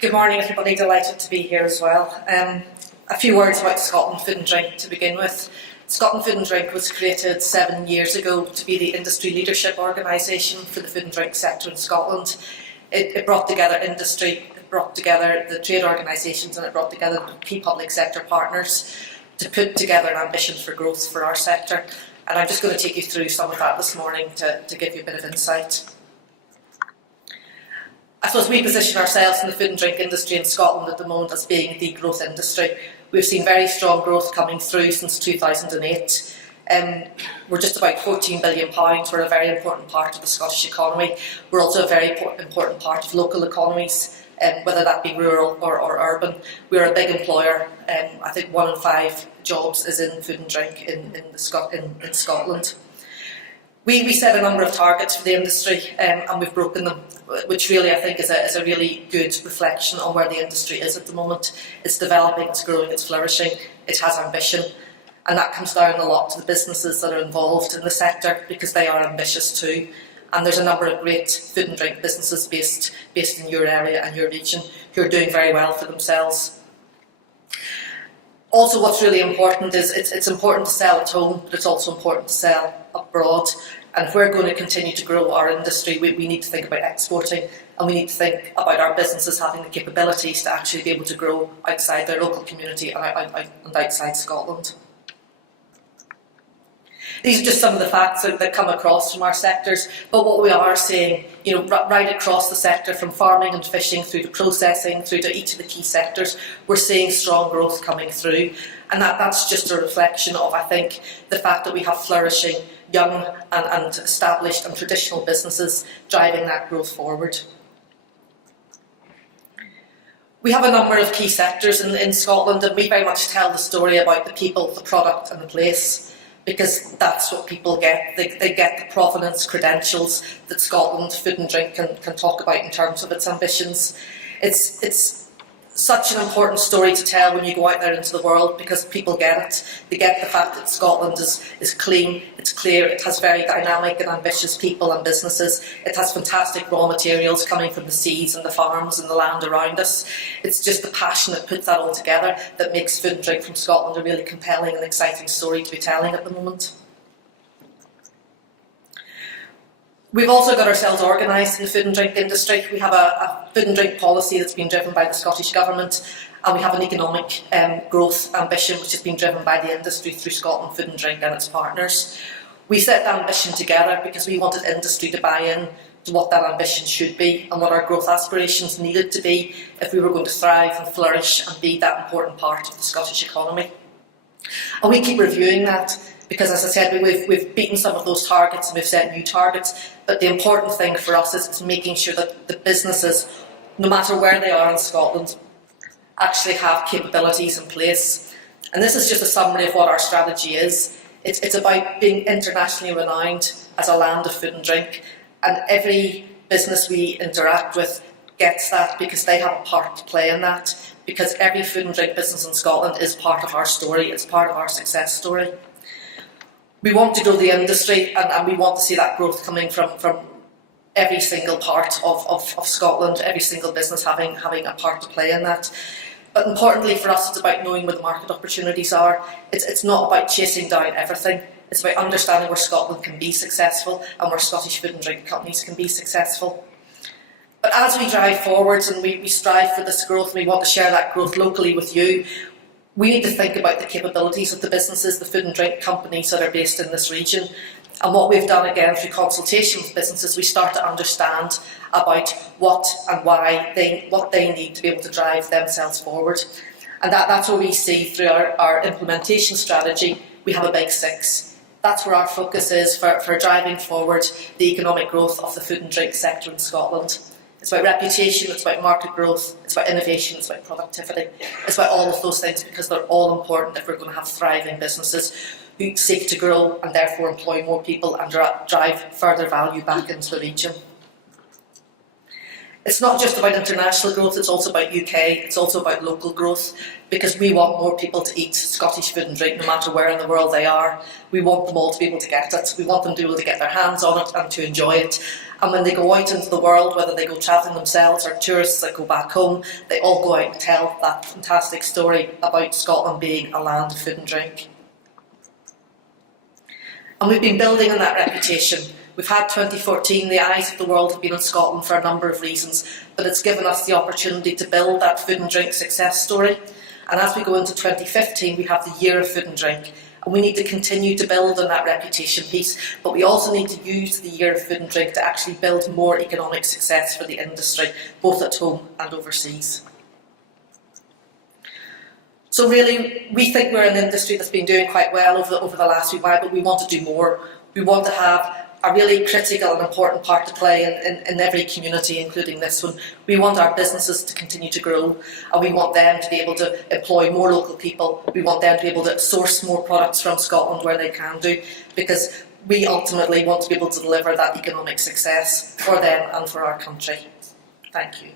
Good morning, everybody. Delighted to be here as well. A few words about Scotland Food and Drink to begin with. Scotland Food and Drink was created 7 years ago to be the industry leadership organisation for the food and drink sector in Scotland. It brought together industry, it brought together the trade organisations, and it brought together key public sector partners to put together an ambition for growth for our sector. And I'm just going to take you through some of that this morning to give you a bit of insight. I suppose we position ourselves in the food and drink industry in Scotland at the moment as being the growth industry. We've seen very strong growth coming through since 2008. We're just about £14 billion. We're a very important part of the Scottish economy. We're also a very important part of local economies, whether that be rural or urban. We're a big employer. I think 1 in 5 jobs is in food and drink in Scotland. We set a number of targets for the industry and we've broken them, which really I think is a really good reflection on where the industry is at the moment. It's developing, it's growing, it's flourishing, it has ambition, and that comes down a lot to the businesses that are involved in the sector because they are ambitious too. And there's a number of great food and drink businesses based in your area and your region who are doing very well for themselves. Also, what's really important is it's important to sell at home, but it's also important to sell abroad. And if we're going to continue to grow our industry, we need to think about exporting, and we need to think about our businesses having the capabilities to actually be able to grow outside their local community and outside Scotland. These are just some of the facts that come across from our sectors, but what we are seeing, right across the sector, from farming and fishing through to processing, through to each of the key sectors, we're seeing strong growth coming through. And that's just a reflection of, I think, the fact that we have flourishing, young and established and traditional businesses driving that growth forward. We have a number of key sectors in Scotland, and we very much tell the story about the people, the product and the place, because that's what people get. They get the provenance credentials that Scotland Food and Drink can talk about in terms of its ambitions. It's such an important story to tell when you go out there into the world because people get it. They get the fact that Scotland is clean, it's clear, it has very dynamic and ambitious people and businesses. It has fantastic raw materials coming from the seas and the farms and the land around us. It's just the passion that puts that all together that makes Food and Drink from Scotland a really compelling and exciting story to be telling at the moment. We've also got ourselves organised in the food and drink industry. We have a food and drink policy that's been driven by the Scottish Government, and we have an economic growth ambition which has been driven by the industry through Scotland Food and Drink and its partners. We set that ambition together because we wanted industry to buy in to what that ambition should be and what our growth aspirations needed to be if we were going to thrive and flourish and be that important part of the Scottish economy. And we keep reviewing that because, as I said, we've beaten some of those targets and we've set new targets. But the important thing for us is making sure that the businesses, no matter where they are in Scotland, actually have capabilities in place. And this is just a summary of what our strategy is. It's about being internationally renowned as a land of food and drink. And every business we interact with gets that because they have a part to play in that. Because every food and drink business in Scotland is part of our story, it's part of our success story. We want to grow the industry and we want to see that growth coming from every single part of Scotland, every single business having a part to play in that. But importantly for us, it's about knowing where the market opportunities are. It's not about chasing down everything. It's about understanding where Scotland can be successful and where Scottish food and drink companies can be successful. But as we drive forwards and we strive for this growth and we want to share that growth locally with you, we need to think about the capabilities of the businesses, the food and drink companies that are based in this region. And what we've done again through consultation with businesses, we start to understand about what and why what they need to be able to drive themselves forward. And that's where we see through our implementation strategy, we have a big 6. That's where our focus is for driving forward the economic growth of the food and drink sector in Scotland. It's about reputation, it's about market growth, it's about innovation, it's about productivity. It's about all of those things because they're all important if we're going to have thriving businesses who seek to grow and therefore employ more people and drive further value back into the region. It's not just about international growth, it's also about UK, it's also about local growth, because we want more people to eat Scottish food and drink no matter where in the world they are. We want them all to be able to get it. We want them to be able to get their hands on it and to enjoy it. And when they go out into the world, whether they go travelling themselves or tourists that go back home, they all go out and tell that fantastic story about Scotland being a land of food and drink. And we've been building on that reputation. We've had 2014, the eyes of the world have been on Scotland for a number of reasons, but it's given us the opportunity to build that food and drink success story. And as we go into 2015, we have the Year of Food and Drink, and we need to continue to build on that reputation piece, but we also need to use the Year of Food and Drink to actually build more economic success for the industry, both at home and overseas. So really, we think we're an industry that's been doing quite well over the last wee while, but we want to do more. We want to have a really critical and important part to play in every community, including this one. We want our businesses to continue to grow, and we want them to be able to employ more local people. We want them to be able to source more products from Scotland where they can do, because we ultimately want to be able to deliver that economic success for them and for our country. Thank you.